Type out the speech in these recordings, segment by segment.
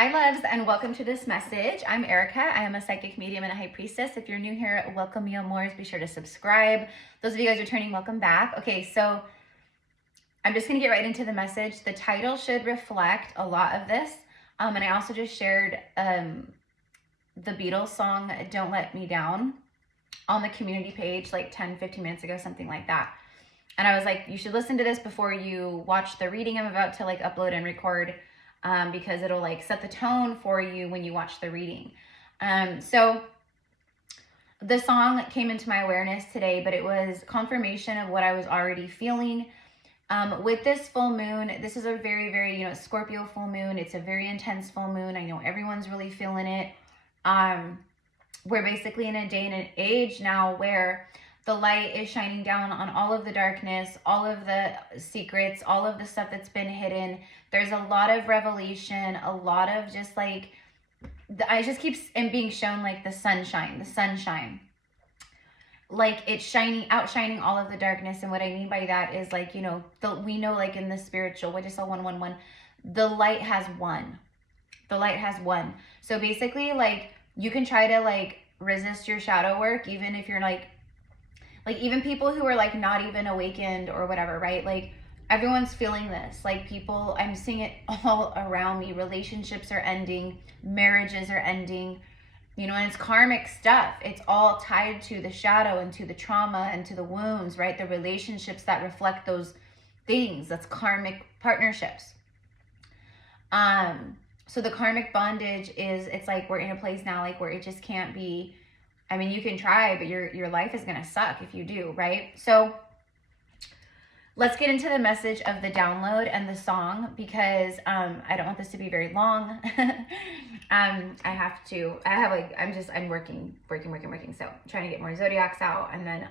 Hi loves, and welcome to this message. I'm Erica. I am a psychic medium and a high priestess. If you're new here, welcome, me amores. Be sure to subscribe. Those of you guys returning, welcome back. Okay, so I'm just gonna get right into the message. The title should reflect a lot of this. And I also just shared the Beatles song, Don't Let Me Down, on the community page like 10-15 minutes ago, something like that. And I was like, you should listen to this before you watch the reading I'm about to like upload and record, because it'll like set the tone for you when you watch the reading. So the song came into my awareness today, but it was confirmation of what I was already feeling. With this full moon, this is a very, very, Scorpio full moon. It's a very intense full moon. I know everyone's really feeling it. We're basically in a day and an age now where the light is shining down on all of the darkness, all of the secrets, all of the stuff that's been hidden. There's a lot of revelation, a lot of just like, I just keep being shown like the sunshine. Like it's outshining all of the darkness. And what I mean by that is like, we know like in the spiritual, what is all 111, the light has won. The light has won. So basically like you can try to like resist your shadow work, even if you're like even people who are like not even awakened or whatever, right? Like everyone's feeling this. Like people, I'm seeing it all around me. Relationships are ending, marriages are ending, and it's karmic stuff. It's all tied to the shadow and to the trauma and to the wounds, right? The relationships that reflect those things. That's karmic partnerships. So the karmic bondage is, it's like we're in a place now like where it just can't be. I mean, you can try, but your life is going to suck if you do, right? So let's get into the message of the download and the song, because I don't want this to be very long. I'm working. So trying to get more zodiacs out. And then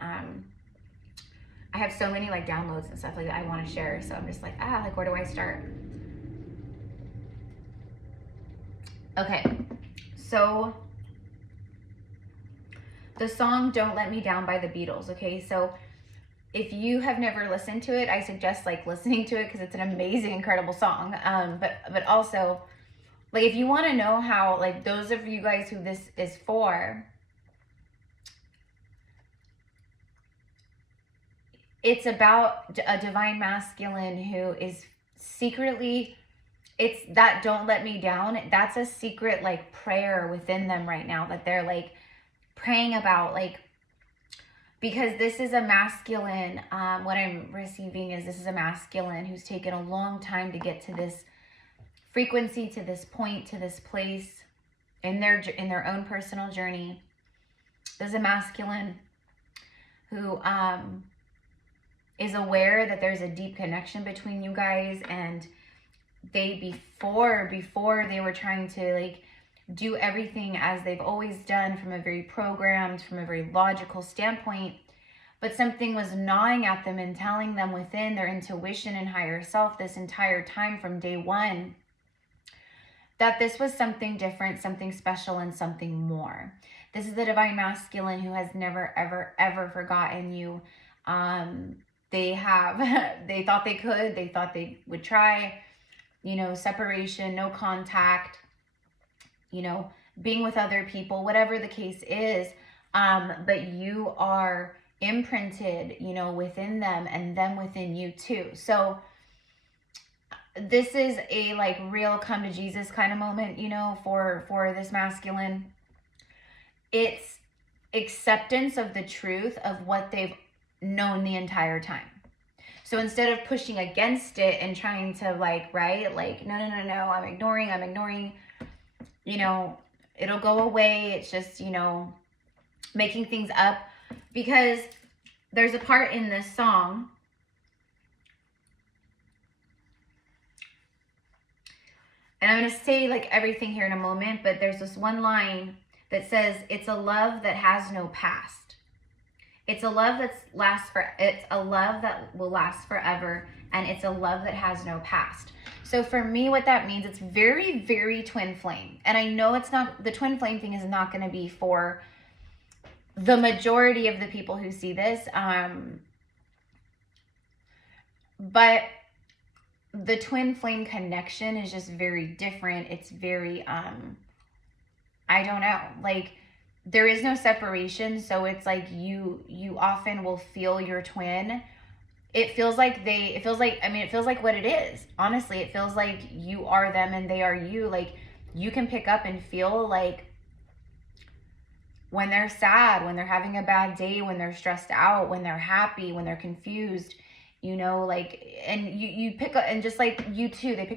I have so many like downloads and stuff like that I want to share. So I'm just like, where do I start? Okay, so the song Don't Let Me Down by the Beatles. Okay, so if you have never listened to it, I suggest like listening to it because it's an amazing, incredible song. But also, like if you want to know how, like those of you guys who this is for, it's about a divine masculine who is secretly, it's that don't let me down. That's a secret like prayer within them right now that they're like praying about, like, because this is a masculine, what I'm receiving is this is a masculine who's taken a long time to get to this frequency, to this point, to this place in their own personal journey. There's a masculine who is aware that there's a deep connection between you guys, and they before they were trying to like do everything as they've always done from a very programmed, from a very logical standpoint, but something was gnawing at them and telling them within their intuition and higher self this entire time from day one that this was something different, something special, and something more. This is the divine masculine who has never, ever, ever forgotten you. They thought they could, they thought they would try, separation, no contact, being with other people, whatever the case is, but you are imprinted, within them and them within you too. So this is a like real come to Jesus kind of moment, for this masculine. It's acceptance of the truth of what they've known the entire time. So instead of pushing against it and trying to like, right, like, no, I'm ignoring, it'll go away. It's just, making things up, because there's a part in this song and I'm going to say like everything here in a moment, but there's this one line that says, it's a love that has no past. It's a love it's a love that will last forever, and it's a love that has no past. So for me, what that means, it's very, very twin flame. And I know it's not, the twin flame thing is not going to be for the majority of the people who see this. But the twin flame connection is just very different. It's very, I don't know, like there is no separation. So it's like you often will feel your twin. It feels like it feels like what it is. Honestly, it feels like you are them and they are you. Like you can pick up and feel like when they're sad, when they're having a bad day, when they're stressed out, when they're happy, when they're confused, you know, like, and you pick up, and just like you too, you guys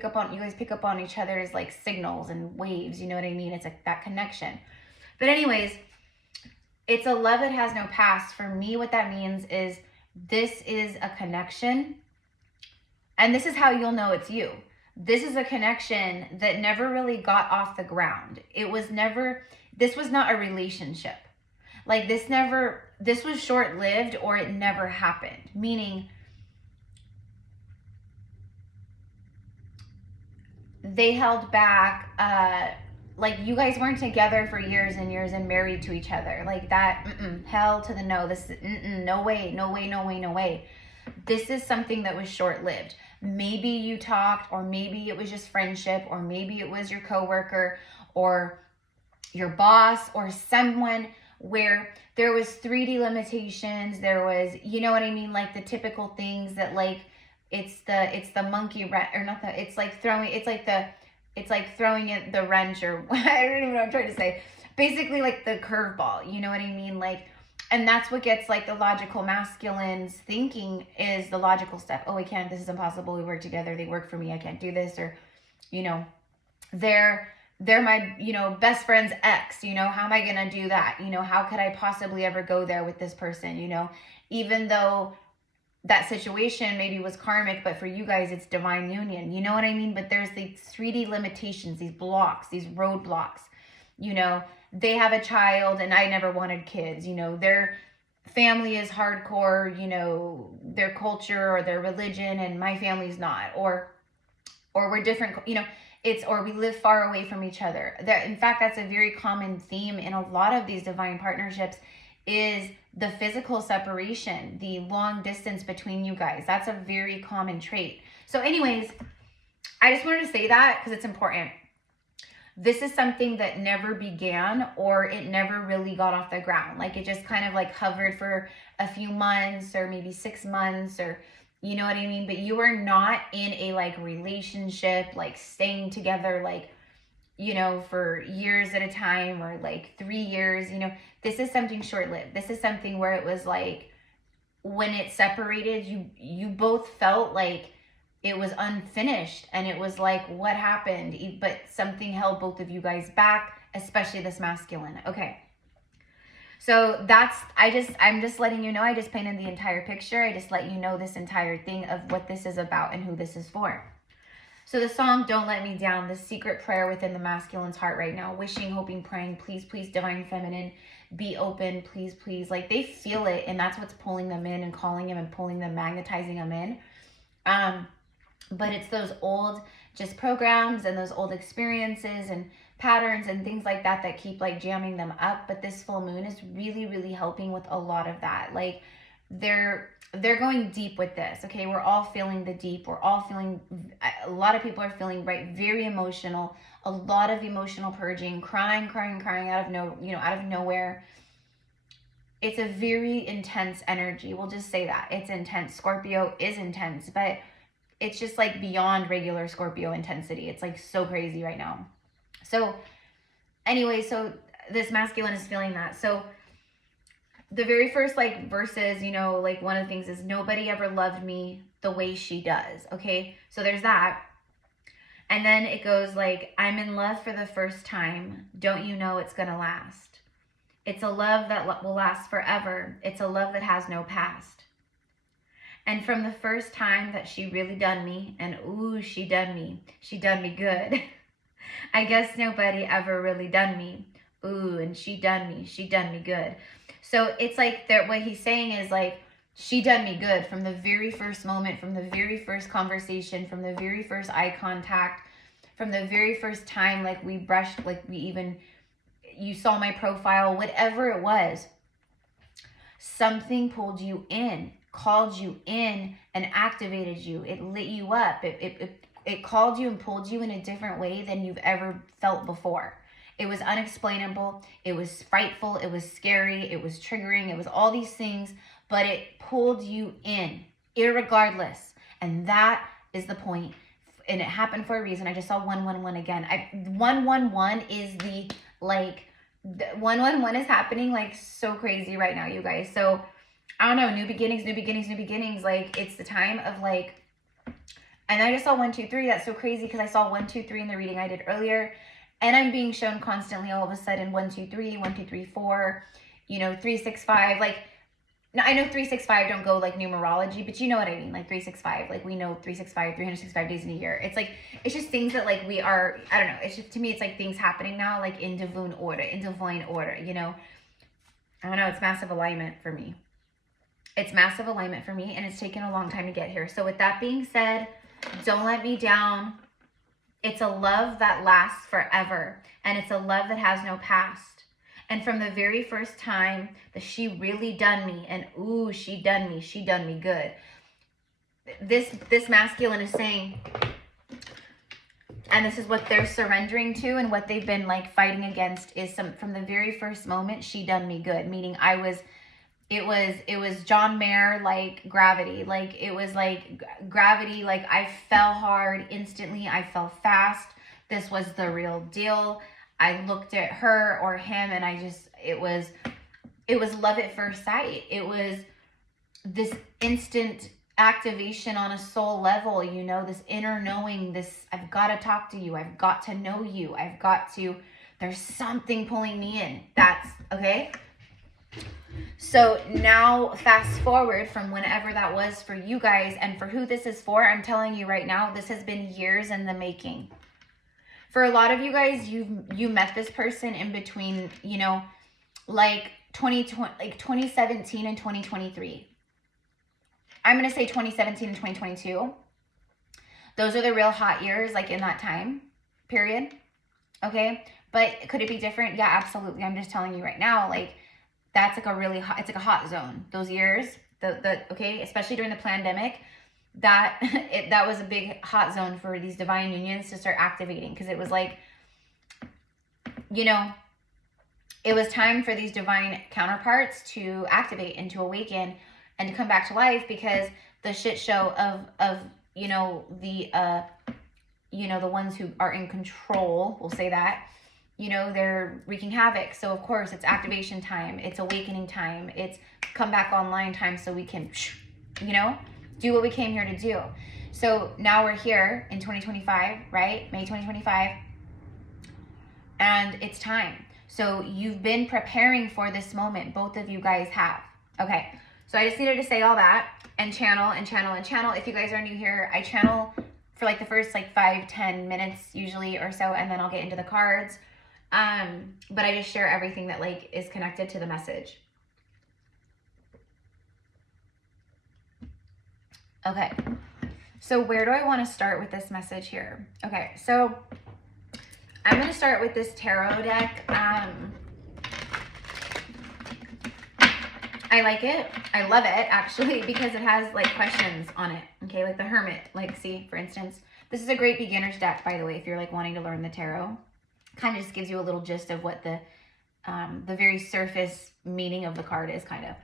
pick up on each other's like signals and waves, you know what I mean? It's like that connection. But anyways, it's a love that has no past. For me, what that means is this is a connection, and this is how you'll know it's you. This is a connection that never really got off the ground. This was not a relationship. Like this was short-lived, or it never happened. Meaning they held back, like you guys weren't together for years and years and married to each other. Like that, hell to the no. This, no way, no way, no way, no way. This is something that was short-lived. Maybe you talked, or maybe it was just friendship, or maybe it was your coworker or your boss or someone where there was 3D limitations. There was, you know what I mean? Like the typical things that like, it's the monkey wrench, or not the, it's like throwing it the wrench, or I don't even know what I'm trying to say. Basically like the curveball, you know what I mean? Like, and that's what gets like the logical masculines thinking is the logical stuff. Oh, I can't, this is impossible. We work together. They work for me. I can't do this. Or, you know, they're my, you know, best friend's ex, you know, how am I going to do that? You know, how could I possibly ever go there with this person? You know, even though that situation maybe was karmic, but for you guys, it's divine union. You know what I mean? But there's these 3D limitations, these blocks, these roadblocks. You know, they have a child and I never wanted kids. You know, their family is hardcore, you know, their culture or their religion, and my family's not. Or we're different, you know, or we live far away from each other. In fact, that's a very common theme in a lot of these divine partnerships, is the physical separation, the long distance between you guys. That's a very common trait. So anyways, I just wanted to say that because it's important. This is something that never began, or it never really got off the ground. Like it just kind of like hovered for a few months, or maybe 6 months, or you know what I mean? But you are not in a like relationship, like staying together, like, you know, for years at a time, or like 3 years, you know. This is something short-lived. This is something where it was like, when it separated, you both felt like it was unfinished, and it was like, what happened? But something held both of you guys back, especially this masculine. Okay. So I'm just letting you know, I just painted the entire picture. I just let you know this entire thing of what this is about and who this is for. So the song, Don't Let Me Down, the secret prayer within the masculine's heart right now, wishing, hoping, praying, please, please, divine feminine, be open, please, please. Like they feel it, and that's what's pulling them in and calling them and pulling them, magnetizing them in. But it's those old just programs and those old experiences and patterns and things like that that keep like jamming them up. But this full moon is really, really helping with a lot of that. Like they're going deep with this. Okay, we're all feeling the deep. We're all feeling, a lot of people are feeling, right, very emotional, a lot of emotional purging, crying out of nowhere. It's a very intense energy. We'll just say that it's intense. Scorpio is intense, but it's just like beyond regular Scorpio intensity. It's like so crazy right now. So anyway, so this masculine is feeling that. So the very first like verses, you know, like one of the things is, nobody ever loved me the way she does. Okay, so there's that. And then it goes like, I'm in love for the first time. Don't you know it's gonna last? It's a love that will last forever. It's a love that has no past. And from the first time that she really done me, and ooh, she done me good. I guess nobody ever really done me. Ooh, and she done me good. So it's like that, what he's saying is like, she done me good from the very first moment, from the very first conversation, from the very first eye contact, from the very first time, like we brushed, like you saw my profile, whatever it was, something pulled you in. called you in and activated you. It lit you up. It called you and pulled you in a different way than you've ever felt before. It was unexplainable. It was frightful. It was scary. It was triggering. It was all these things, but it pulled you in, irregardless. And that is the point. And it happened for a reason. I just saw 111 again. 111 is the, like, 111 is happening like so crazy right now, you guys. So I don't know, new beginnings, new beginnings, new beginnings. Like, it's the time of, like, and I just saw 1, 2, 3. That's so crazy because I saw 1, 2, 3 in the reading I did earlier. And I'm being shown constantly all of a sudden 1, 2, 3, 1, 2, 3, 4, you know, 3, 6, 5. Like, now I know 3, 6, 5 don't go like numerology, but you know what I mean? Like 3, 6, 5. Like, we know 3, 6, 5, 365 days in a year. It's like, it's just things that like we are, I don't know. It's just, to me, it's like things happening now, like in divine order, you know? I don't know. It's massive alignment for me. It's massive alignment for me, and it's taken a long time to get here. So with that being said, don't let me down. It's a love that lasts forever, and it's a love that has no past. And from the very first time that she really done me, and ooh, she done me good. This masculine is saying, and this is what they're surrendering to and what they've been like fighting against, is from the very first moment, she done me good. Meaning it was John Mayer, like gravity. Like, it was like gravity. Like, I fell hard instantly. I fell fast. This was the real deal. I looked at her or him and it was love at first sight. It was this instant activation on a soul level, you know, this inner knowing, this, I've got to talk to you. I've got to know you. There's something pulling me in. That's okay. So now fast forward from whenever that was for you guys, and for who this is for, I'm telling you right now, this has been years in the making. For a lot of you guys, you met this person in between, you know, like 2017 and 2023. I'm going to say 2017 and 2022. Those are the real hot years, like in that time period. Okay. But could it be different? Yeah, absolutely. I'm just telling you right now, like, that's like a really hot, it's like a hot zone. Those years, okay, especially during the pandemic, that was a big hot zone for these divine unions to start activating, because it was like, you know, it was time for these divine counterparts to activate and to awaken and to come back to life, because the shit show of you know, the ones who are in control, we'll say that, you know, they're wreaking havoc. So of course it's activation time, it's awakening time, it's come back online time, so we can, you know, do what we came here to do. So now we're here in 2025, right? May 2025. And it's time. So you've been preparing for this moment. Both of you guys have. Okay. So I just needed to say all that and channel. If you guys are new here, I channel for like the first like 5-10 minutes usually or so, and then I'll get into the cards. But I just share everything that like is connected to the message. Okay. So where do I want to start with this message here? Okay. So I'm going to start with this tarot deck. I like it. I love it actually, because it has like questions on it. Okay. Like the Hermit, like, see, for instance, this is a great beginner's deck, by the way, if you're like wanting to learn the tarot. Kind of just gives you a little gist of what the very surface meaning of the card is, kind of.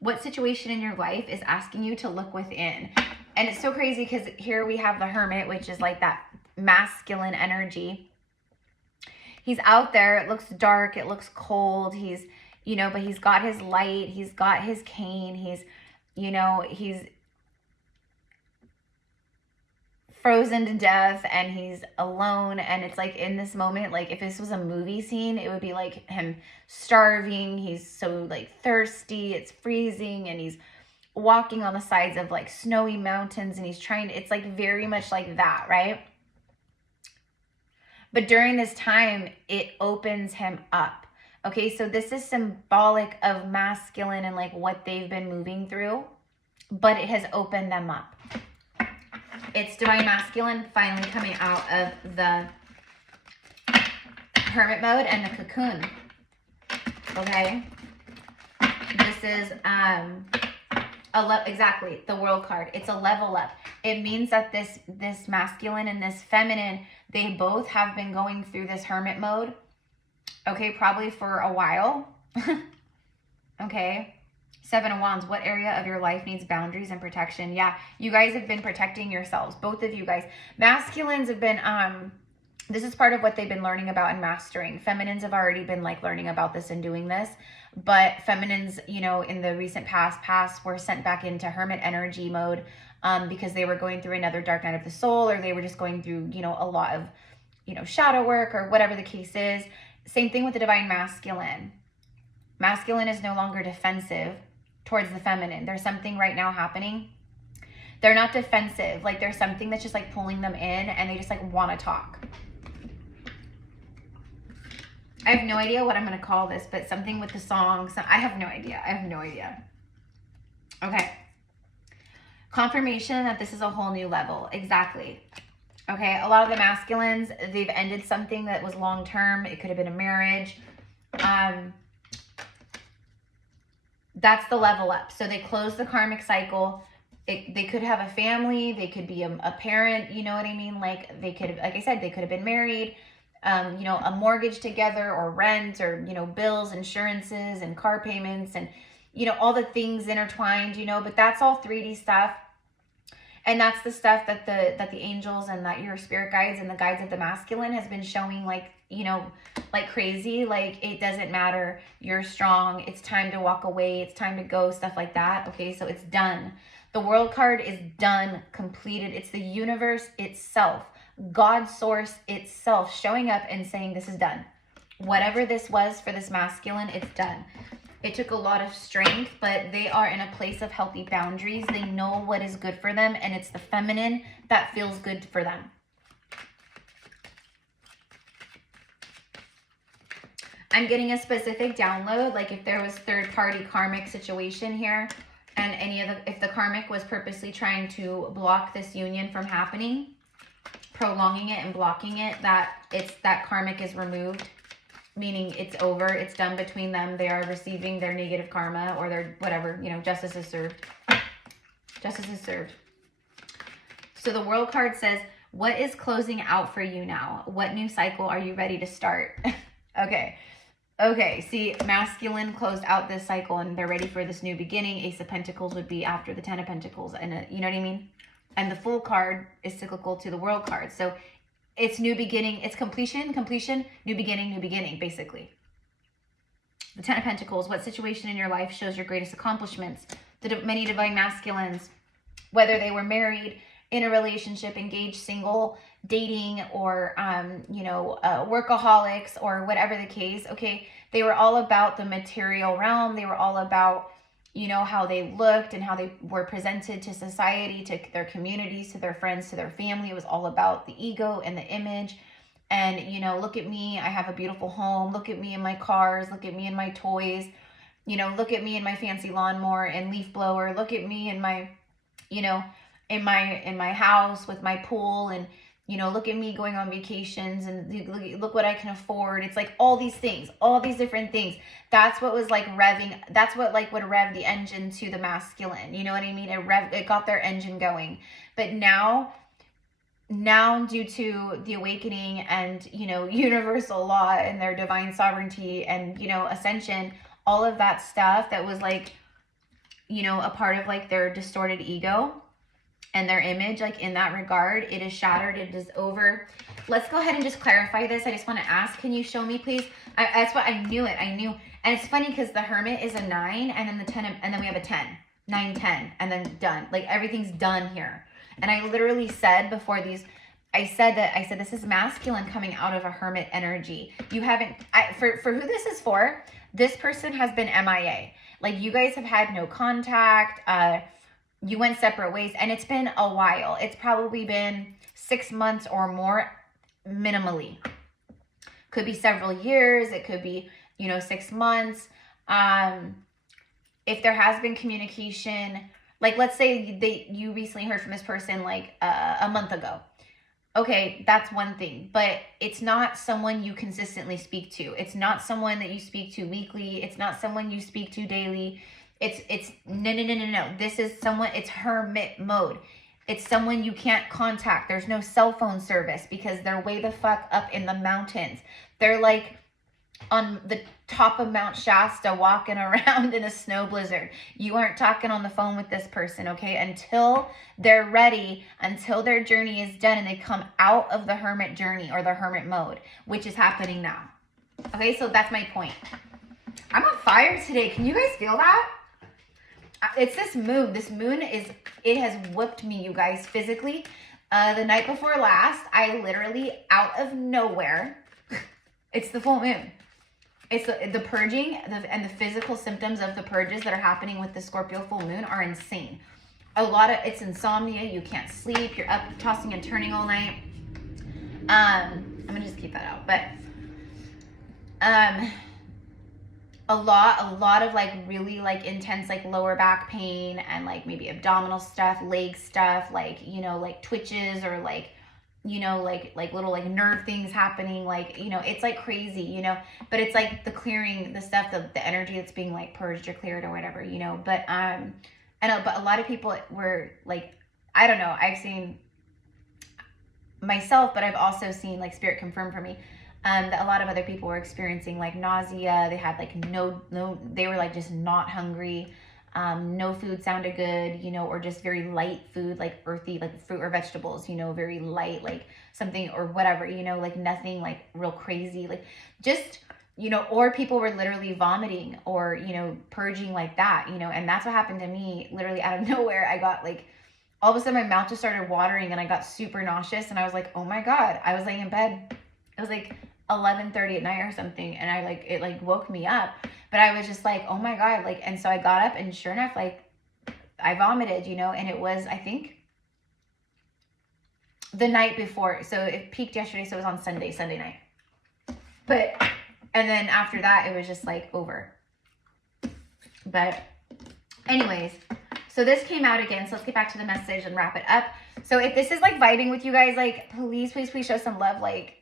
What situation in your life is asking you to look within? And it's so crazy because here we have the Hermit, which is like that masculine energy. He's out there. It looks dark. It looks cold. He's, you know, but he's got his light. He's got his cane. He's, you know, he's frozen to death and he's alone. And it's like in this moment, like if this was a movie scene, it would be like him starving. He's so like thirsty. It's freezing and he's walking on the sides of like snowy mountains and he's trying to, it's like very much like that, right? But during this time, it opens him up. Okay, so this is symbolic of masculine and like what they've been moving through, but it has opened them up. It's divine masculine finally coming out of the hermit mode and the cocoon. Okay, this is Exactly, the World card. It's a level up. It means that this masculine and this feminine, they both have been going through this hermit mode, okay, probably for a while. Okay. 7 of Wands, what area of your life needs boundaries and protection? Yeah, you guys have been protecting yourselves, both of you guys. Masculines have been, this is part of what they've been learning about and mastering. Feminines have already been like learning about this and doing this. But feminines, you know, in the recent past were sent back into hermit energy mode because they were going through another dark night of the soul, or they were just going through, you know, a lot of, you know, shadow work or whatever the case is. Same thing with the divine masculine. Masculine is no longer defensive towards the feminine. There's something right now happening. They're not defensive. Like there's something that's just like pulling them in and they just like want to talk. I have no idea what I'm going to call this, but something with the song. I have no idea. I have no idea. Okay. Confirmation that this is a whole new level. Exactly. Okay. A lot of the masculines, they've ended something that was long-term. It could have been a marriage. That's the level up. So they close the karmic cycle. They could have a family. They could be a parent. You know what I mean? Like they could have, like I said, they could have been married. You know, a mortgage together or rent or, you know, bills, insurances and car payments and, you know, all the things intertwined, you know, but that's all 3D stuff. And that's the stuff that the angels and that your spirit guides and the guides of the masculine has been showing, like, you know, like crazy. Like, it doesn't matter. You're strong. It's time to walk away. It's time to go, stuff like that. Okay, so it's done. The World card is done, completed. It's the universe itself, God source itself showing up and saying this is done. Whatever this was for this masculine, it's done. It took a lot of strength, but they are in a place of healthy boundaries. They know what is good for them, and it's the feminine that feels good for them. I'm getting a specific download, like if there was third-party karmic situation here, and if the karmic was purposely trying to block this union from happening, prolonging it and blocking it, that karmic is removed, meaning it's over, it's done between them. They are receiving their negative karma or their whatever, you know, justice is served. Justice is served. So the World card says, what is closing out for you now? What new cycle are you ready to start? Okay, see, masculine closed out this cycle and they're ready for this new beginning. Ace of Pentacles would be after the 10 of Pentacles, and you know what I mean? And the Fool card is cyclical to the World card. So it's new beginning, it's completion, new beginning, basically. The 10 of Pentacles, what situation in your life shows your greatest accomplishments? Many divine masculines, whether they were married, in a relationship, engaged, single, dating, or, you know, workaholics, or whatever the case, okay, they were all about the material realm. They were all about, you know, how they looked and how they were presented to society, to their communities, to their friends, to their family. It was all about the ego and the image. And, you know, look at me, I have a beautiful home. Look at me in my cars. Look at me in my toys. You know, look at me in my fancy lawnmower and leaf blower. Look at me in my, you know, in my house with my pool, and, you know, look at me going on vacations, and look what I can afford. It's like all these things, all these different things. That's what was like revving. That's what like would rev the engine to the masculine. You know what I mean? It got their engine going. But now due to the awakening and, you know, universal law and their divine sovereignty and, you know, ascension, all of that stuff that was like, you know, a part of like their distorted ego and their image, like in that regard, it is shattered. It is over. Let's go ahead and just clarify this. I just want to ask, can you show me, please? That's what I knew it. I knew. And it's funny because the Hermit is a 9, and then the 10, and then we have a 10, 9, 10, and then done. Like everything's done here. And I literally said before these, I said this is masculine coming out of a Hermit energy. You haven't, for who this is for, this person has been MIA. Like you guys have had no contact. You went separate ways, and it's been a while. It's probably been 6 months or more minimally. Could be several years. It could be, you know, 6 months. If there has been communication, like let's say you recently heard from this person like a month ago. Okay, that's one thing, but it's not someone you consistently speak to. It's not someone that you speak to weekly. It's not someone you speak to daily. It's no. This is someone, it's hermit mode. It's someone you can't contact. There's no cell phone service because they're way the fuck up in the mountains. They're like on the top of Mount Shasta walking around in a snow blizzard. You aren't talking on the phone with this person, okay? Until they're ready, until their journey is done and they come out of the hermit journey or the hermit mode, which is happening now. Okay, so that's my point. I'm on fire today. Can you guys feel that? It's this moon. This moon it has whipped me, you guys, physically. The night before last, I literally, out of nowhere, it's the full moon. It's the purging and the physical symptoms of the purges that are happening with the Scorpio full moon are insane. It's insomnia. You can't sleep. You're up tossing and turning all night. I'm gonna just keep that out. But a lot of like really like intense like lower back pain and like maybe abdominal stuff, leg stuff, like, you know, like twitches or like, you know, like little like nerve things happening, like, you know, it's like crazy, you know, but it's like the clearing, the stuff, the energy that's being like purged or cleared or whatever, you know. But I know, but a lot of people were like, I don't know, I've seen myself, but I've also seen like spirit confirm for me that a lot of other people were experiencing like nausea. They had like no, they were like just not hungry. No food sounded good, you know, or just very light food, like earthy, like fruit or vegetables, you know, very light, like something or whatever, you know, like nothing like real crazy, like just, you know, or people were literally vomiting or, you know, purging like that, you know. And that's what happened to me literally out of nowhere. I got like, all of a sudden my mouth just started watering and I got super nauseous and I was like, oh my God. I was laying in bed. It was like 11:30 at night or something, and it like woke me up, but I was just like, oh my God, like, and so I got up and sure enough, like I vomited, you know. And it was, I think, the night before, so it peaked yesterday, so it was on Sunday night, but and then after that it was just like over. But anyways, so this came out again, so let's get back to the message and wrap it up. So if this is like vibing with you guys, like please show some love. Like,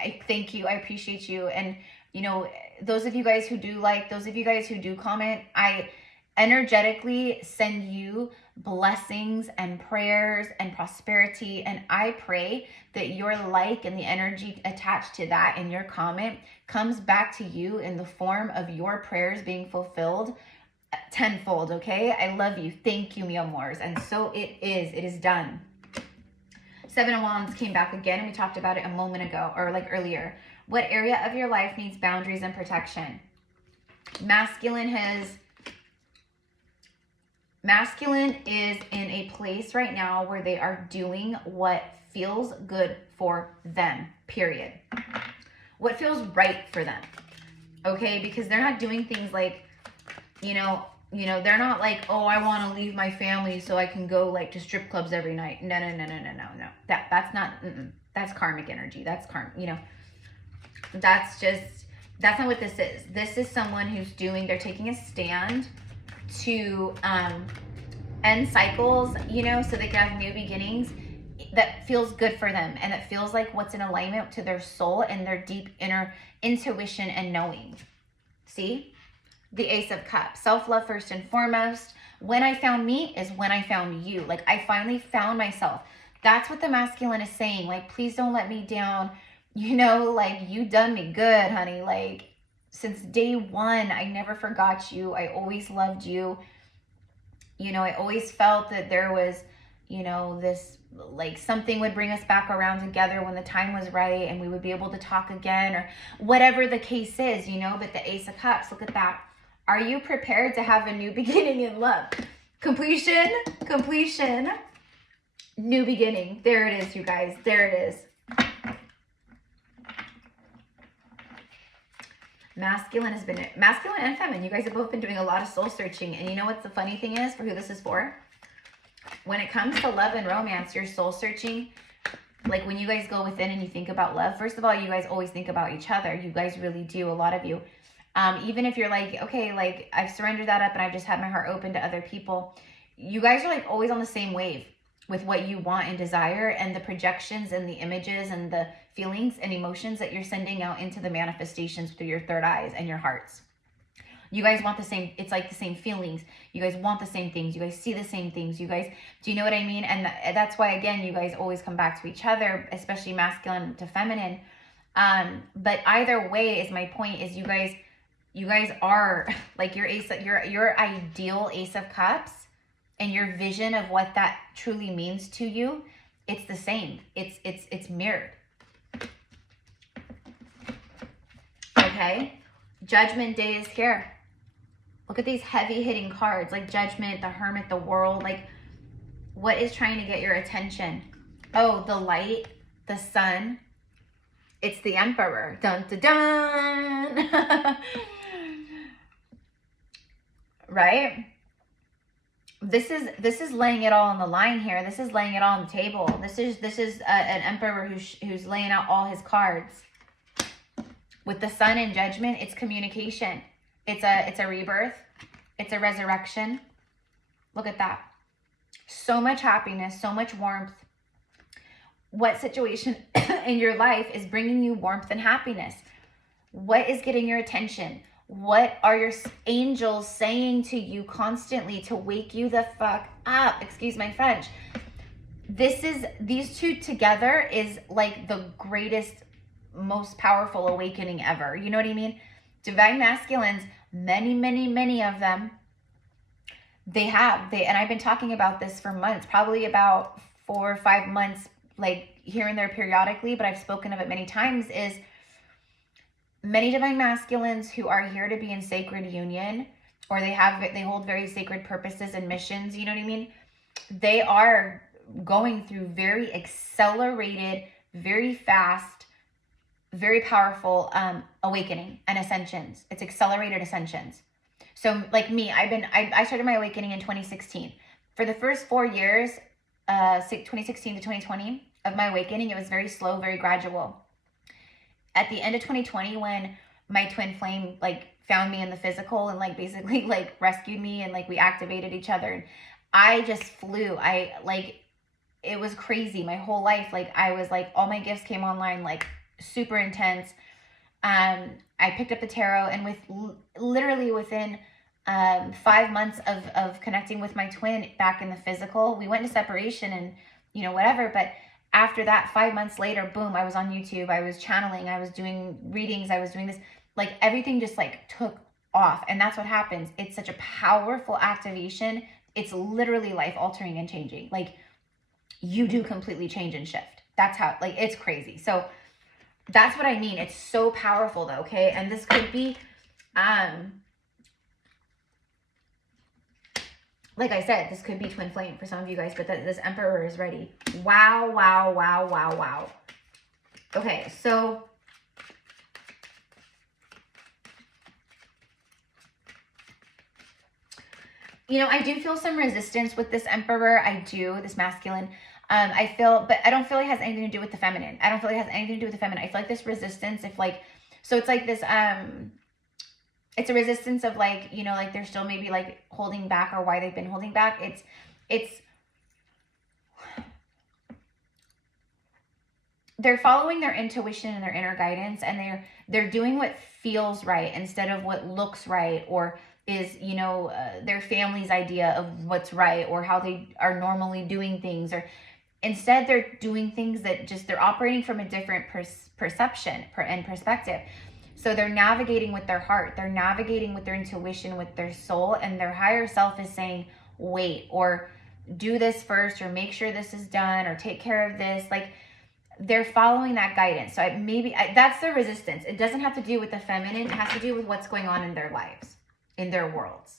I thank you. I appreciate you. And, you know, those of you guys who do like, those of you guys who do comment, I energetically send you blessings and prayers and prosperity. And I pray that your like and the energy attached to that in your comment comes back to you in the form of your prayers being fulfilled tenfold. Okay. I love you. Thank you, mi amors. And so it is done. Seven of Wands came back again, and we talked about it a moment ago, or like earlier. What area of your life needs boundaries and protection? Masculine is in a place right now where they are doing what feels good for them, period. What feels right for them, okay? Because they're not doing things like, you know, they're not like, oh, I want to leave my family so I can go like to strip clubs every night. No. That's not, that's karmic energy. That's you know, that's not what this is. This is someone who's they're taking a stand to end cycles, you know, so they can have new beginnings that feels good for them and that feels like what's in alignment to their soul and their deep inner intuition and knowing. See? The Ace of Cups, self-love first and foremost. When I found me is when I found you. Like, I finally found myself. That's what the masculine is saying. Like, please don't let me down. You know, like, you done me good, honey. Like, since day one, I never forgot you. I always loved you. You know, I always felt that there was, you know, this, like, something would bring us back around together when the time was right and we would be able to talk again or whatever the case is, you know. But the Ace of Cups, look at that. Are you prepared to have a new beginning in love? Completion, new beginning. There it is, you guys. There it is. Masculine and feminine. You guys have both been doing a lot of soul searching. And you know what the funny thing is for who this is for? When it comes to love and romance, you're soul searching. Like when you guys go within and you think about love, first of all, you guys always think about each other. You guys really do, a lot of you. Even if you're like, okay, like I've surrendered that up and I've just had my heart open to other people, you guys are like always on the same wave with what you want and desire and the projections and the images and the feelings and emotions that you're sending out into the manifestations through your third eyes and your hearts. You guys want the same, it's like the same feelings. You guys want the same things. You guys see the same things. You guys, do you know what I mean? And that's why, again, you guys always come back to each other, especially masculine to feminine. But either way is my point is you guys are like your ideal Ace of Cups and your vision of what that truly means to you. It's the same. It's mirrored. Okay. Judgment Day is here. Look at these heavy hitting cards like Judgment, the Hermit, the World. Like, what is trying to get your attention? Oh, the Light, the Sun. It's the Emperor. Dun, dun, dun. Right? This is laying it all on the line here. This is laying it all on the table. This is an Emperor who's laying out all his cards. With the Sun in Judgment, it's communication. It's a rebirth. It's a resurrection. Look at that. So much happiness, so much warmth. What situation in your life is bringing you warmth and happiness? What is getting your attention? What are your angels saying to you constantly to wake you the fuck up? Excuse my French. These two together is like the greatest, most powerful awakening ever. You know what I mean? Divine masculines, many of them, and I've been talking about this for months, probably about 4 or 5 months, like here and there periodically, but I've spoken of it many times, is many divine masculines who are here to be in sacred union, or they hold very sacred purposes and missions, you know what I mean? They are going through very accelerated, very fast, very powerful awakening and ascensions. It's accelerated ascensions. So like me, I started my awakening in 2016. For the first 4 years, 2016 to 2020 of my awakening, it was very slow, very gradual. At the end of 2020, when my twin flame like found me in the physical and like basically like rescued me and like we activated each other, I just flew. It was crazy. My whole life, like I was like, all my gifts came online, like super intense. I picked up the tarot, and literally within 5 months of connecting with my twin back in the physical, we went into separation and, you know, whatever. But after that, 5 months later, boom, I was on YouTube. I was channeling. I was doing readings. I was doing this. Like everything just like took off. And that's what happens. It's such a powerful activation. It's literally life altering and changing. Like you do completely change and shift. That's how, like, it's crazy. So that's what I mean. It's so powerful though. Okay. And this could be, like I said, this could be twin flame for some of you guys, but this Emperor is ready. Wow, wow, wow, wow, wow. Okay, so you know, I do feel some resistance with this Emperor. I do, this masculine. I feel, but I don't feel it has anything to do with the feminine. I don't feel it has anything to do with the feminine. I feel like this resistance, if like, so it's like this, it's a resistance of like, you know, like they're still maybe like holding back or why they've been holding back. They're following their intuition and their inner guidance, and they're doing what feels right instead of what looks right or is, you know, their family's idea of what's right or how they are normally doing things. Or instead they're doing things that just, they're operating from a different perception and perspective. So they're navigating with their heart. They're navigating with their intuition, with their soul, and their higher self is saying, wait, or do this first, or make sure this is done, or take care of this. Like they're following that guidance. So that's the resistance. It doesn't have to do with the feminine. It has to do with what's going on in their lives, in their worlds.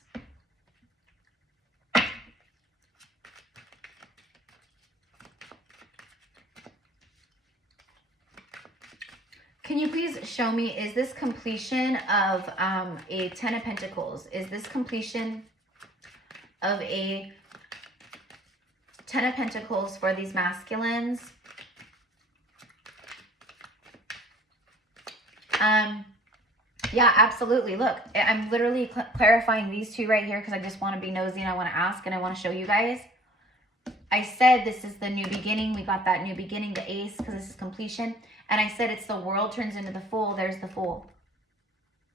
Can you please show me, is this completion of a 10 of Pentacles? Is this completion of a 10 of Pentacles for these masculines? Yeah, absolutely. Look, I'm literally clarifying these two right here because I just want to be nosy and I want to ask and I want to show you guys. I said this is the new beginning. We got that new beginning, the ace, because this is completion. And I said it's the world turns into the fool. There's the fool.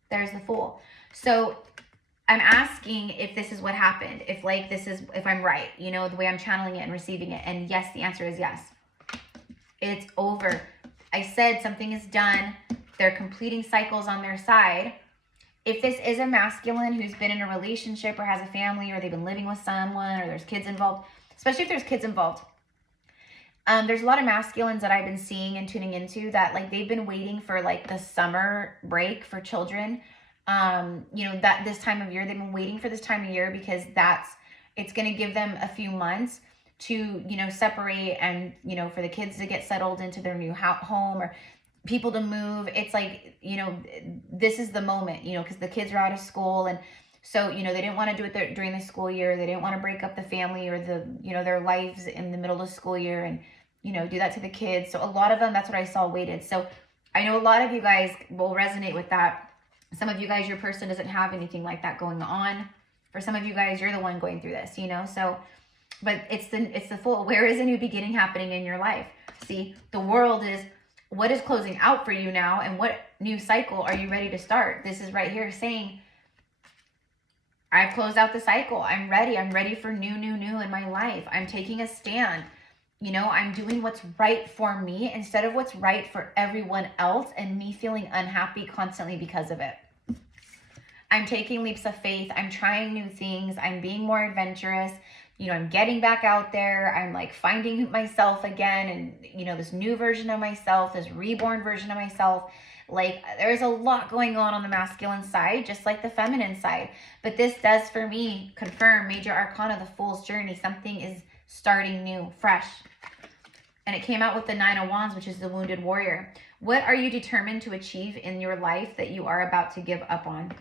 There's the fool. So I'm asking if this is what happened, if like this is, if I'm right, you know, the way I'm channeling it and receiving it. And yes, the answer is yes. It's over. I said something is done. They're completing cycles on their side. If this is a masculine who's been in a relationship or has a family, or they've been living with someone, or there's kids involved, especially if there's kids involved, there's a lot of masculines that I've been seeing and tuning into that like they've been waiting for like the summer break for children. You know, that this time of year, they've been waiting for this time of year because it's going to give them a few months to, you know, separate and, you know, for the kids to get settled into their new home, or people to move. It's like, you know, this is the moment, you know, because the kids are out of school. And so, you know, they didn't want to do it during the school year. They didn't want to break up the family or the, you know, their lives in the middle of the school year and, you know, do that to the kids. So a lot of them, that's what I saw waited. So I know a lot of you guys will resonate with that. Some of you guys, your person doesn't have anything like that going on. For some of you guys, you're the one going through this, you know, so, but it's the full, where is a new beginning happening in your life? See, the world is, what is closing out for you now, and what new cycle are you ready to start? This is right here saying, I've closed out the cycle. I'm ready for new in my life. I'm taking a stand. You know, I'm doing what's right for me instead of what's right for everyone else and me feeling unhappy constantly because of it. I'm taking leaps of faith. I'm trying new things. I'm being more adventurous. You know, I'm getting back out there. I'm like finding myself again, and, you know, this new version of myself, this reborn version of myself. Like, there's a lot going on the masculine side, just like the feminine side. But this does, for me, confirm Major Arcana, the Fool's Journey. Something is starting new, fresh. And it came out with the Nine of Wands, which is the Wounded Warrior. What are you determined to achieve in your life that you are about to give up on?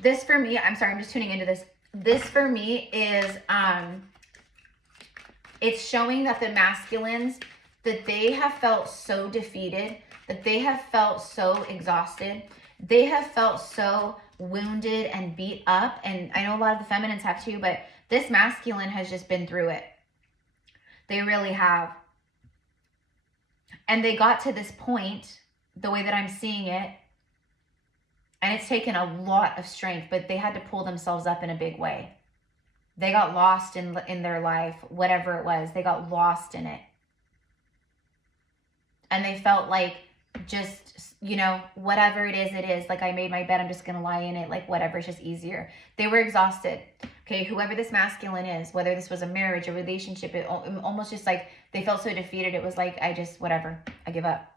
This for me, I'm sorry, I'm just tuning into this. This for me is, it's showing that the masculines, that they have felt so defeated, that they have felt so exhausted, they have felt so wounded and beat up. And I know a lot of the feminines have too, but this masculine has just been through it. They really have. And they got to this point, the way that I'm seeing it, and it's taken a lot of strength, but they had to pull themselves up in a big way. They got lost in their life, whatever it was. They got lost in it. And they felt like just, you know, whatever it is. Like, I made my bed, I'm just going to lie in it. Like, whatever, it's just easier. They were exhausted. Okay, whoever this masculine is, whether this was a marriage, a relationship, it almost just like they felt so defeated. It was like, whatever, I give up.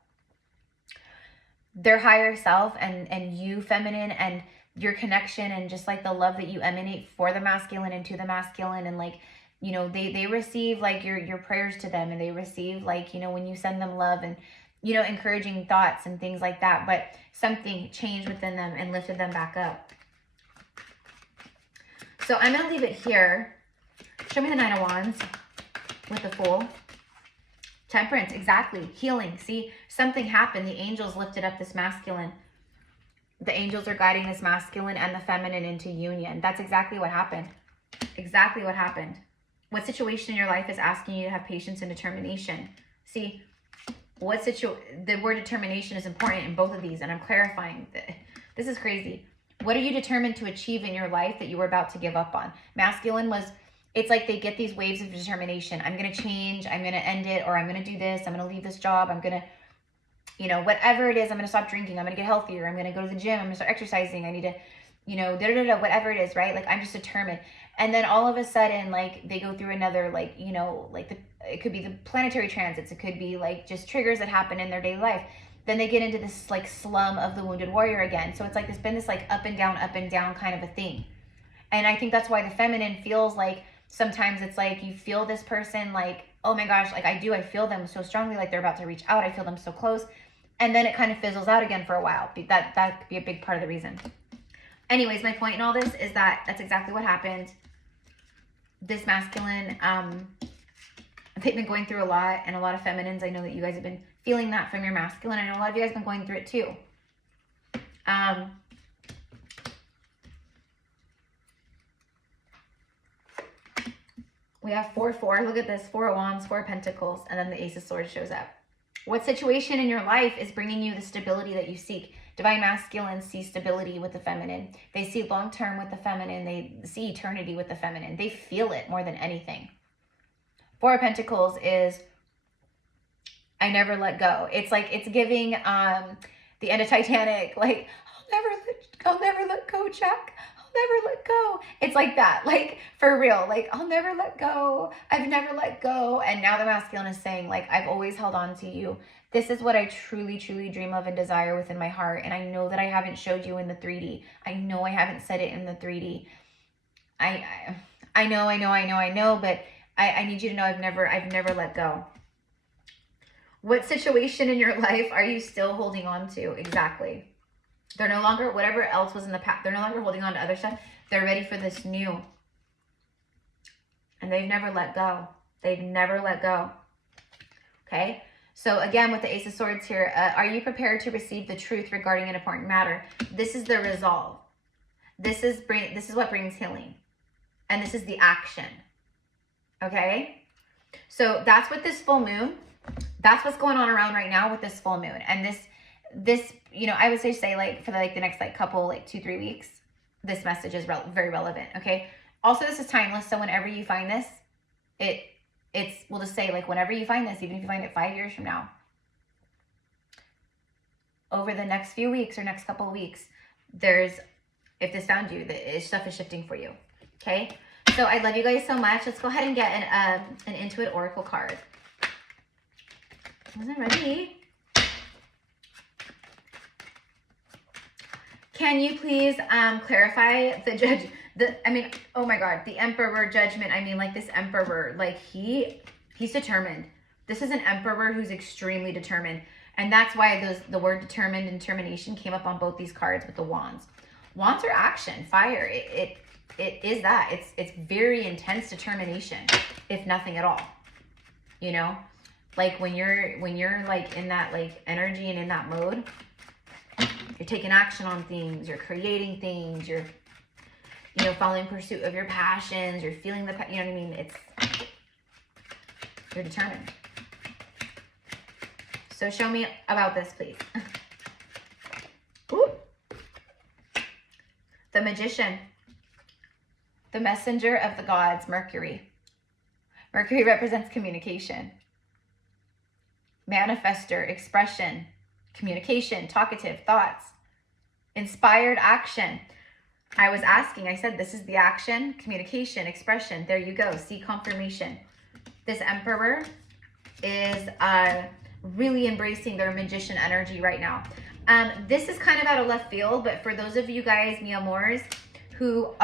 Their higher self and you, feminine, and your connection, and just like the love that you emanate for the masculine and to the masculine, and like, you know, they receive like your prayers to them, and they receive like, you know, when you send them love and, you know, encouraging thoughts and things like that. But something changed within them and lifted them back up. So I'm gonna leave it here. Show me the Nine of Wands with the Fool. Temperance, exactly. Healing. See, something happened. The angels lifted up this masculine. The angels are guiding this masculine and the feminine into union. That's exactly what happened. Exactly what happened. What situation in your life is asking you to have patience and determination? See, the word determination is important in both of these, and I'm clarifying. This is crazy. What are you determined to achieve in your life that you were about to give up on? Masculine was, it's like they get these waves of determination. I'm going to change. I'm going to end it. Or I'm going to do this. I'm going to leave this job. I'm going to, you know, whatever it is, I'm going to stop drinking. I'm going to get healthier. I'm going to go to the gym. I'm going to start exercising. I need to, you know, whatever it is, right? Like, I'm just determined. And then all of a sudden, like, they go through another, like, you know, like it could be the planetary transits. It could be like just triggers that happen in their daily life. Then they get into this like slum of the Wounded Warrior again. So it's like, it's been this like up and down kind of a thing. And I think that's why the feminine feels like, sometimes it's like you feel this person like, oh my gosh, like I feel them so strongly, like they're about to reach out. I feel them so close. And then it kind of fizzles out again for a while. That could be a big part of the reason. Anyways, my point in all this is that that's exactly what happened. This masculine, they've been going through a lot, and a lot of feminines, I know that you guys have been feeling that from your masculine. I know a lot of you guys have been going through it too. We have 4-4. Look at this. 4 of Wands, 4 of Pentacles, and then the Ace of Swords shows up. What situation in your life is bringing you the stability that you seek? Divine Masculine sees stability with the feminine. They see long-term with the feminine. They see eternity with the feminine. They feel it more than anything. 4 of Pentacles is, I never let go. It's like, it's giving the end of Titanic, like, I'll never let go, Jack. I'll never let go. It's like that, like, for real, like, I'll never let go. I've never let go. And now the masculine is saying, like, I've always held on to you. This is what I truly, truly dream of and desire within my heart. And I know that I haven't showed you in the 3D. I know I haven't said it in the 3D. I know, but I need you to know I've never let go. What situation in your life are you still holding on to? Exactly. They're no longer, whatever else was in the past, they're no longer holding on to other stuff. They're ready for this new. And they've never let go. They've never let go. Okay? So again, with the Ace of Swords here, are you prepared to receive the truth regarding an important matter? This is the resolve. This is what brings healing. And this is the action. Okay? So that's what this full moon, that's what's going on around right now with this full moon. And this, you know, I would say like for like the next like couple, like 2-3 weeks, this message is very relevant. Okay. Also, this is timeless. So whenever you find this, we'll just say like, whenever you find this, even if you find it 5 years from now, over the next few weeks or next couple of weeks, if this found you, the stuff is shifting for you. Okay. So I love you guys so much. Let's go ahead and get an Intuit Oracle card. Wasn't ready. Can you please clarify the judge? Oh my God, the Emperor judgment. I mean, like this Emperor, like he's determined. This is an Emperor who's extremely determined. And that's why the word determined and determination came up on both these cards with the wands. Wands are action, fire. It is that. It's very intense determination, if nothing at all. You know, like when you're like in that like energy and in that mode, you're taking action on things, you're creating things, you're, you know, following pursuit of your passions, you're feeling the, you know what I mean? You're determined. So show me about this, please. Ooh. The Magician. The messenger of the gods, Mercury. Mercury represents communication. Manifester, expression, communication, talkative, thoughts, inspired action. I was asking, I said, this is the action, communication, expression. There you go. See, confirmation. This Emperor is really embracing their magician energy right now. This is kind of out of left field, but for those of you guys, mi amors, who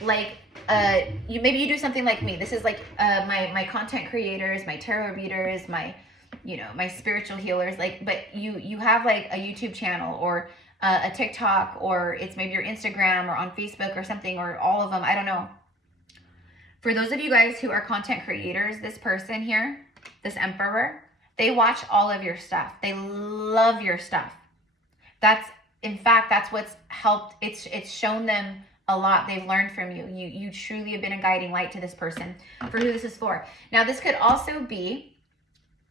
maybe you do something like me. This is like my content creators, my tarot readers, my spiritual healers, like, but you have like a YouTube channel or a TikTok, or it's maybe your Instagram or on Facebook or something, or all of them. I don't know. For those of you guys who are content creators, this person here, this Emperor, they watch all of your stuff. They love your stuff. In fact, that's what's helped. It's shown them a lot. They've learned from you. You truly have been a guiding light to this person, for who this is for. Now, this could also be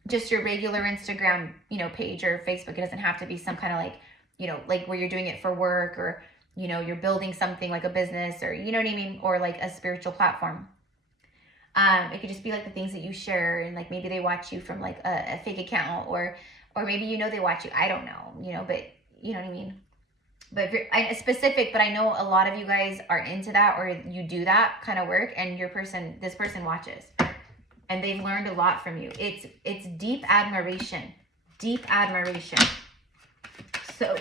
just your regular Instagram, page or Facebook. It doesn't have to be some kind of like where you're doing it for work, or, you're building something like a business, or, you know what I mean? Or like a spiritual platform. It could just be like the things that you share, and like maybe they watch you from like a fake account, or maybe, they watch you. I don't know, but you know what I mean? But specific, but I know a lot of you guys are into that, or you do that kind of work, and this person watches, and they've learned a lot from you. It's deep admiration, So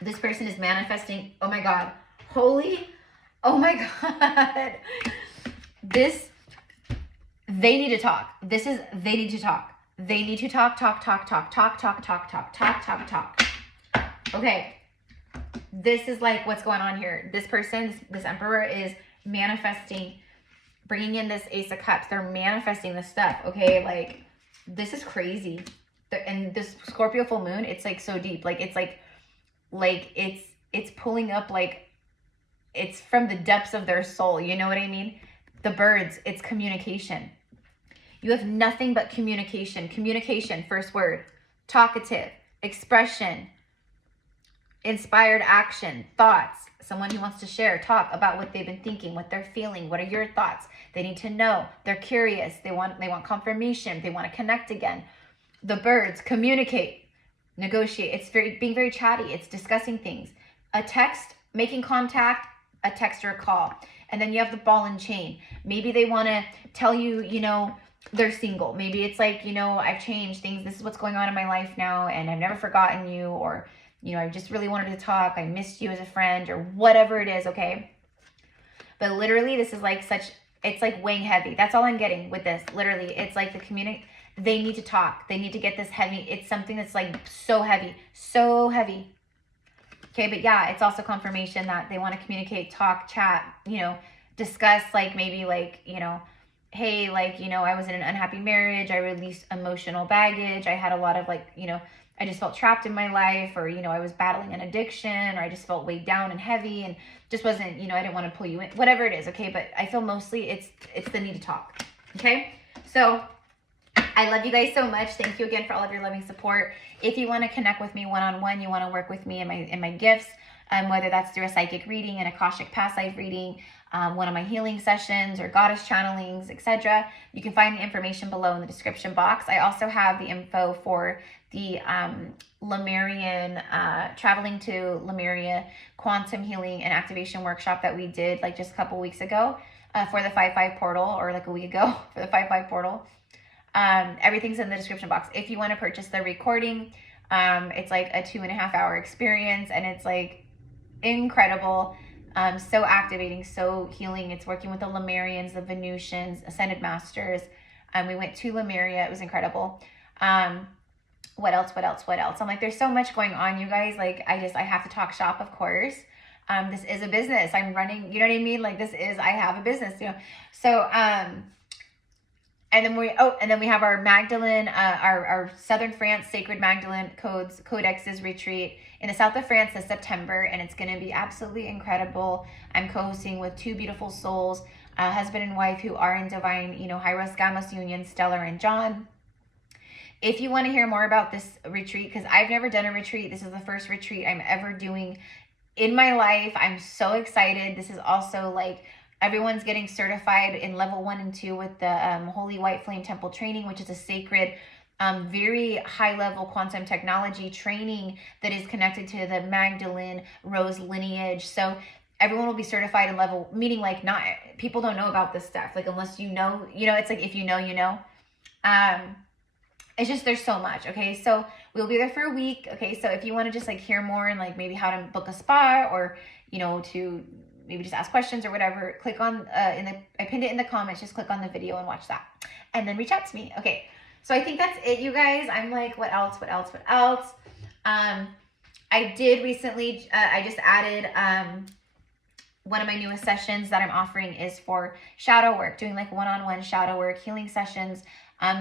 this person is manifesting. Oh my God, oh my God, they need to talk. They need to talk. They need to talk. Okay. This is like what's going on here. This person, this Emperor, is manifesting, bringing in this Ace of Cups. They're manifesting this stuff. Okay. Like, this is crazy. And this Scorpio full moon, it's like so deep. Like, it's it's pulling up, like, it's from the depths of their soul. You know what I mean? The birds, it's communication. You have nothing but communication. Communication, first word. Talkative, expression, inspired action, thoughts. Someone who wants to share, talk about what they've been thinking, what they're feeling. What are your thoughts? They need to know. They're curious. They want confirmation. They want to connect again. The birds, communicate, negotiate. It's being very chatty. It's discussing things. A text, making contact, a text or a call. And then you have the ball and chain. Maybe they want to tell you, you know, they're single. Maybe it's like, you know, I've changed things. This is what's going on in my life now, and I've never forgotten you, or, you know, I just really wanted to talk. I missed you as a friend, or whatever it is, okay? But literally, this is like it's like weighing heavy. That's all I'm getting with this. Literally, it's like the community, they need to talk. They need to get this heavy. It's something that's like so heavy, so heavy. Okay, but yeah, it's also confirmation that they want to communicate, talk, chat, you know, discuss, like maybe like, you know, hey, like, you know, I was in an unhappy marriage. I released emotional baggage. I had a lot of like, you know, I just felt trapped in my life, or, you know, I was battling an addiction, or I just felt weighed down and heavy and just wasn't, you know, I didn't want to pull you in, whatever it is. Okay. But I feel mostly it's the need to talk. Okay. So I love you guys so much. Thank you again for all of your loving support. If you want to connect with me one-on-one, you want to work with me in my gifts, whether that's through a psychic reading, an Akashic past life reading, one of my healing sessions, or goddess channelings, etc., you can find the information below in the description box. I also have the info for the Lemurian, traveling to Lemuria quantum healing and activation workshop that we did like just a couple weeks ago for the 5/5 portal, or like a week ago for the 5/5 portal. Everything's in the description box. If you want to purchase the recording, it's like a 2.5 hour experience, and it's like incredible. So activating, so healing. It's working with the Lemurians, the Venusians, Ascended Masters. We went to Lemuria. It was incredible. What else? I'm like, there's so much going on, you guys. Like, I have to talk shop, of course. This is a business I'm running, you know what I mean? Like, I have a business, you know? So, and then we have our Magdalene, our Southern France Sacred Magdalene Codexes retreat in the south of France this September, and it's going to be absolutely incredible. I'm co-hosting with two beautiful souls, husband and wife, who are in divine, you know, Hyros Gamos union, Stellar and John. If you want to hear more about this retreat, because I've never done a retreat, this is the first retreat I'm ever doing in my life. I'm so excited. This is also like, everyone's getting certified in level 1 and 2 with the Holy White Flame Temple training, which is a sacred, very high level quantum technology training that is connected to the Magdalene Rose lineage. So everyone will be certified in level, meaning like not, people don't know about this stuff. Like, unless you know, it's like, if you know, you know. It's just, there's so much. Okay. So we'll be there for a week. Okay. So if you want to just like hear more and like maybe how to book a spa, or, you know, to maybe just ask questions or whatever, click on, I pinned it in the comments, just click on the video and watch that, and then reach out to me. Okay. So I think that's it, you guys. I'm like, what else? I did recently, I just added, one of my newest sessions that I'm offering is for shadow work, doing like one-on-one shadow work, healing sessions,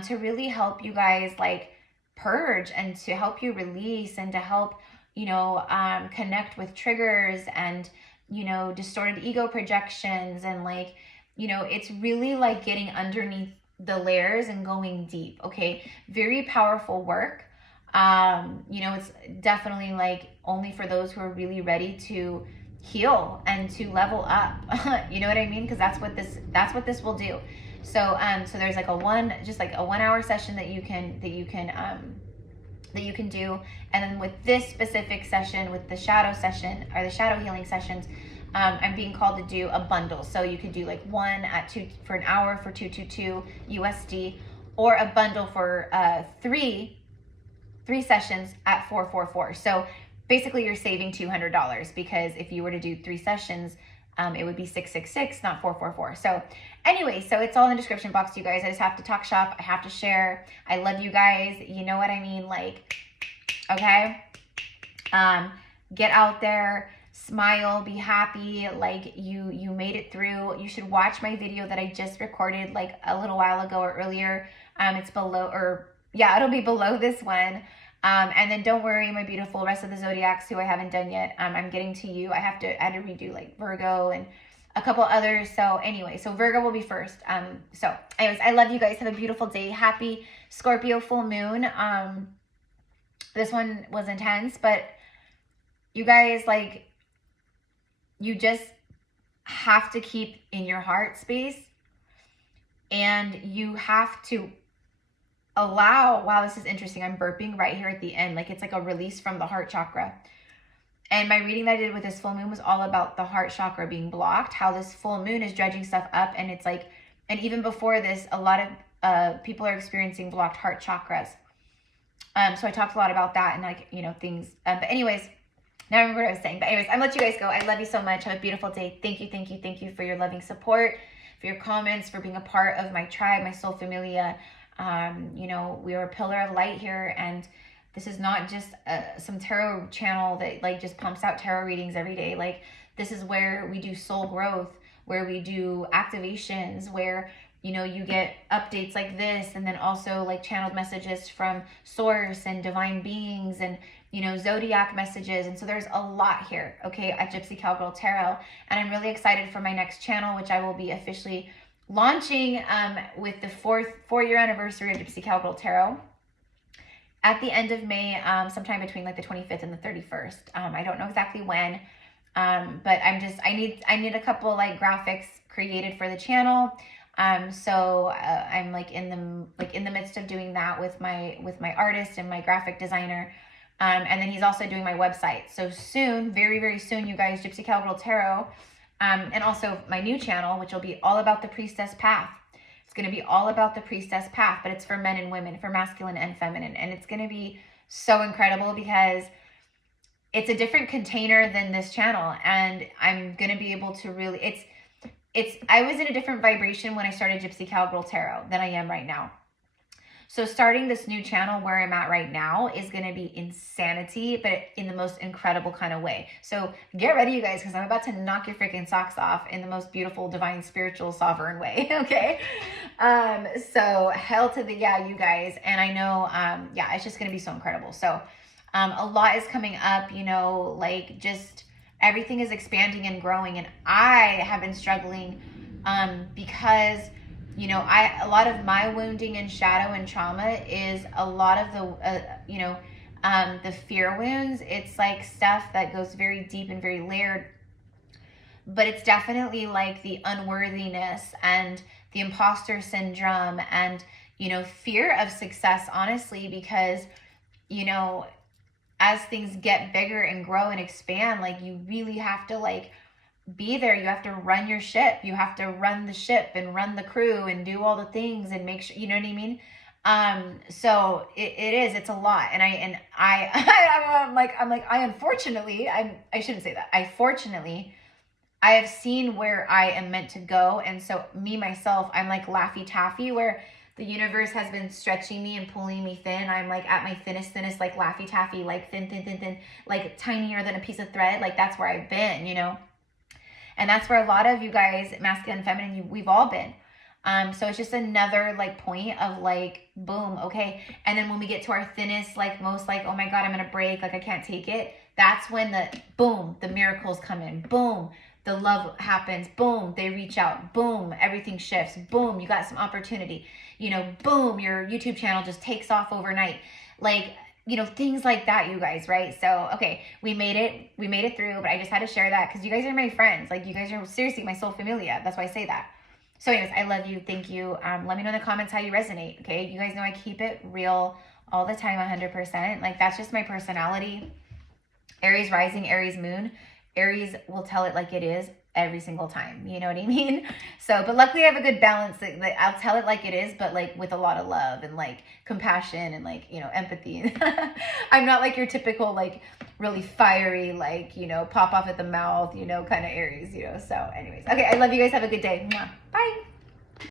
to really help you guys like purge, and to help you release, and to help, you know, connect with triggers and, you know, distorted ego projections. And like, you know, it's really like getting underneath the layers and going deep. Okay. Very powerful work. You know, it's definitely like only for those who are really ready to heal and to level up. You know what I mean? Because that's what this will do. So so there's like a 1 hour session that you can do. And then with this specific session, with the shadow session, or the shadow healing sessions, I'm being called to do a bundle. So you could do like one at 2 for an hour for $222 USD, or a bundle for three sessions at $444. So basically you're saving $200, because if you were to do 3 sessions, it would be $666, not $444. So anyway, so it's all in the description box, you guys. I just have to talk shop. I have to share. I love you guys. You know what I mean? Like, okay. Get out there, smile, be happy. Like you made it through. You should watch my video that I just recorded like a little while ago or earlier. It's below, or yeah, it'll be below this one. And then don't worry, my beautiful rest of the zodiacs who I haven't done yet. I'm getting to you. I had to redo like Virgo and a couple others. So anyway, so Virgo will be first. So anyways, I love you guys. Have a beautiful day. Happy Scorpio full moon. This one was intense, but you guys, like, you just have to keep in your heart space, and you have to allow, wow, this is interesting. I'm burping right here at the end. Like, it's like a release from the heart chakra. And my reading that I did with this full moon was all about the heart chakra being blocked, how this full moon is dredging stuff up. And it's like, and even before this, a lot of people are experiencing blocked heart chakras. So I talked a lot about that and, like, you know, things. But anyways, now I remember what I was saying. But anyways, I'm gonna let you guys go. I love you so much. Have a beautiful day. Thank you, thank you, thank you for your loving support, for your comments, for being a part of my tribe, my soul familia. You know, we are a pillar of light here, and this is not just some tarot channel that, like, just pumps out tarot readings every day. Like, this is where we do soul growth, where we do activations, where, you know, you get updates like this, and then also, like, channeled messages from source and divine beings, and, you know, zodiac messages. And so there's a lot here, okay, at Gypsy Cowgirl Tarot. And I'm really excited for my next channel, which I will be officially launching with the four-year anniversary of Gypsy Cowgirl Tarot at the end of May, sometime between like the 25th and the 31st. I don't know exactly when, but I need a couple, like, graphics created for the channel. So I'm like in the midst of doing that with my artist and my graphic designer. And then he's also doing my website. So soon, very, very soon, you guys, Gypsy Cowgirl Tarot, and also my new channel, which will be all about the Priestess path. It's going to be all about the Priestess path, but it's for men and women, for masculine and feminine. And it's going to be so incredible because it's a different container than this channel. And I'm going to be able to really, I was in a different vibration when I started Gypsy Cowgirl Tarot than I am right now. So starting this new channel where I'm at right now is going to be insanity, but in the most incredible kind of way. So get ready, you guys, because I'm about to knock your freaking socks off in the most beautiful, divine, spiritual, sovereign way. Okay. So hell to the yeah, you guys. And I know, yeah, it's just going to be so incredible. So a lot is coming up, you know, like, just everything is expanding and growing. And I have been struggling because, you know, a lot of my wounding and shadow and trauma is a lot of the, you know, the fear wounds. It's like stuff that goes very deep and very layered, but it's definitely like the unworthiness and the imposter syndrome and, you know, fear of success, honestly, because, you know, as things get bigger and grow and expand, like, you really have to, like, be there. You have to run your ship. You have to run the ship and run the crew and do all the things and make sure, you know what I mean? So it's a lot. And I have seen where I am meant to go. And so me, myself, I'm like Laffy Taffy, where the universe has been stretching me and pulling me thin. I'm like at my thinnest, like Laffy Taffy, like thin, like tinier than a piece of thread. Like, that's where I've been, you know? And that's where a lot of you guys, masculine and feminine, we've all been. So it's just another, like, point of, like, boom, okay. And then when we get to our thinnest, like, most, like, oh my God, I'm going to break, like, I can't take it. That's when the miracles come in. Boom, the love happens. Boom, they reach out. Boom, everything shifts. Boom, you got some opportunity. You know, boom, your YouTube channel just takes off overnight. Like, you know, things like that, you guys, right? So, okay, we made it through, but I just had to share that because you guys are my friends. Like, you guys are seriously my soul familia. That's why I say that. So anyways, I love you. Thank you. Let me know in the comments how you resonate, okay? You guys know I keep it real all the time, 100%. Like, that's just my personality. Aries rising, Aries moon. Aries will tell it like it is every single time. You know what I mean? So, but luckily I have a good balance that I'll tell it like it is, but, like, with a lot of love and, like, compassion and, like, you know, empathy. I'm not like your typical, like, really fiery, like, you know, pop off at the mouth, you know, kind of Aries, you know. So anyways, okay, I love you guys. Have a good day. Mwah. Bye.